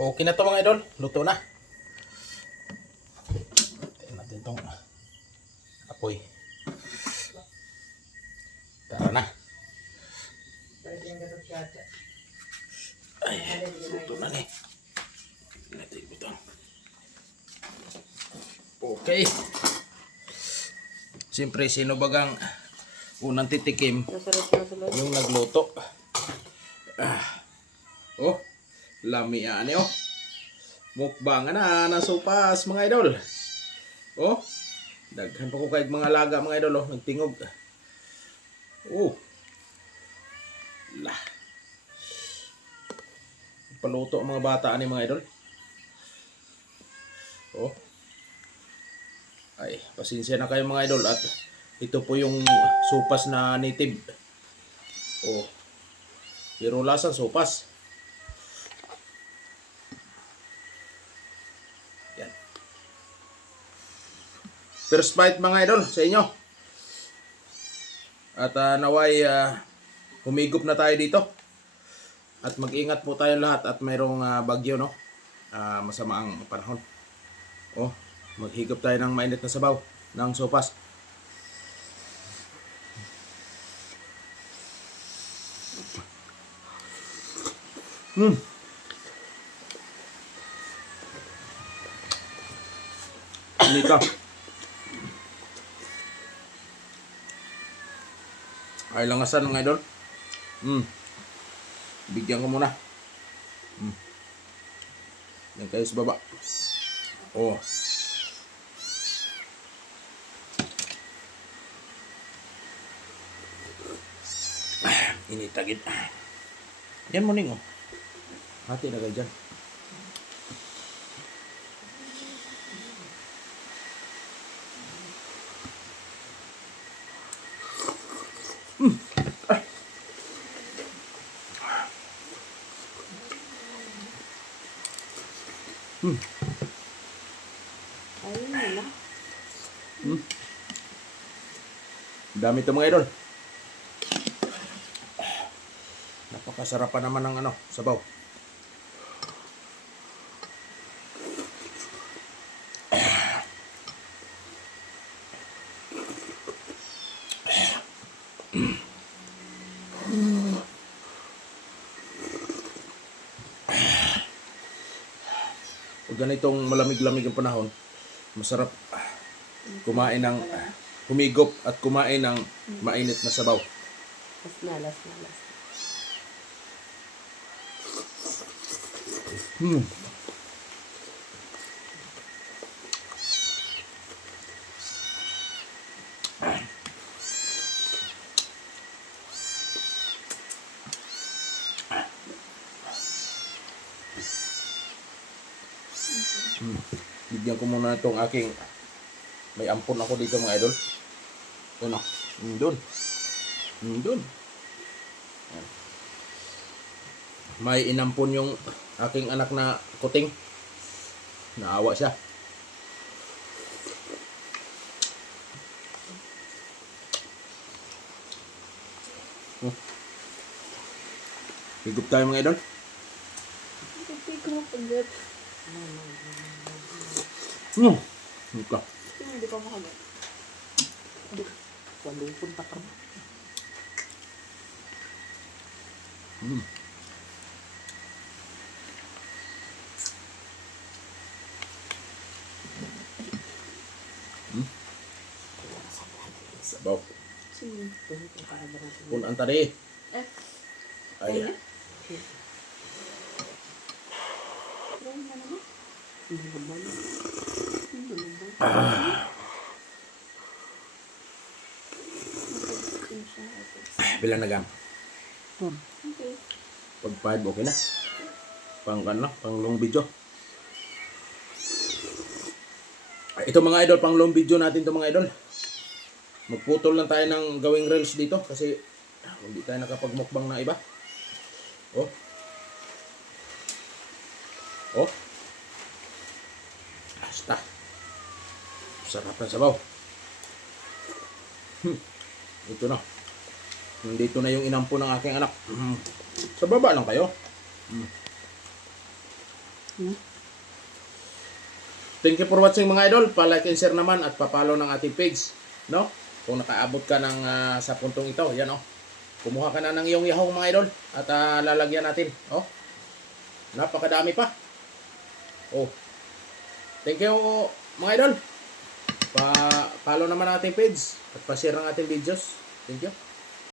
Okay na to mga idol. Luto na. Tayo natin tong apoy. Tara na. Ay, luto na ni. Natin ito. Okay. Siyempre, sino bagang unang titikim yung nagluto. Oh, lami yan oh. Mukbang na ng sopas mga idol. Oh, daghan pa ko kahit mga laga mga idol oh, nagtingog. Oh. Lah. Paluto ang mga bata ani mga idol. Oh. Ay, pasensya na kayo mga idol at ito po yung sopas na native. Oh. Pero lasang sopas. Yan. First bite mga idol sa inyo. At naway humigop na tayo dito. At mag-ingat po tayo lahat at mayroong bagyo no. Masama ang panahon. Oh, maghigop tayo ng mainit na sabaw ng sopas. Dito. Ay langasan mga idol. Bigyan ko muna. Yan kayo sa baba. Oh. Initagid. Yan mo ning oh. Hati na kayo dyan. Ayun na. Dami ito mga idol. Napakasarapan naman ng ano, sabaw. Pag ganitong malamig-lamig ang panahon, masarap kumain ng humigop at kumain ng mainit na sabaw. Las. Bigyan ko muna itong aking may ampon ako dito mga idol. Ano? Doon. Doon. May inampon yung aking anak na kuting. Naawa siya. Higup tayo mga idol. Hindi ko makagat. Ika. Hindi ko makagat. Walang punta ka. Sabaw. Sige. Kung ang tari. Ay. Bilang nagam. Okay. Pag 5 okay na. Pang pang long video. Ito mga idol, pang long video natin to mga idol. Magputol lang tayo ng gawing reels dito kasi hindi tayo nakapagmukbang na iba. Oh. Oh. Basta. Sarap ng sabaw. Ito na. Nandito na yung inampo ng aking anak. Sa baba lang kayo. No? Thank you for watching mga idol. Pa-like and share naman at pa-follow ng ating page. No? Kung nakaabot ka ng sa puntong ito, yan oh. Kumuha ka na ng iyong yahong mga idol at lalagyan natin. Oh. Napakadami pa. Oh. Thank you mga idol. Pa-follow naman ang ating page at pa-share ang ating videos. Thank you.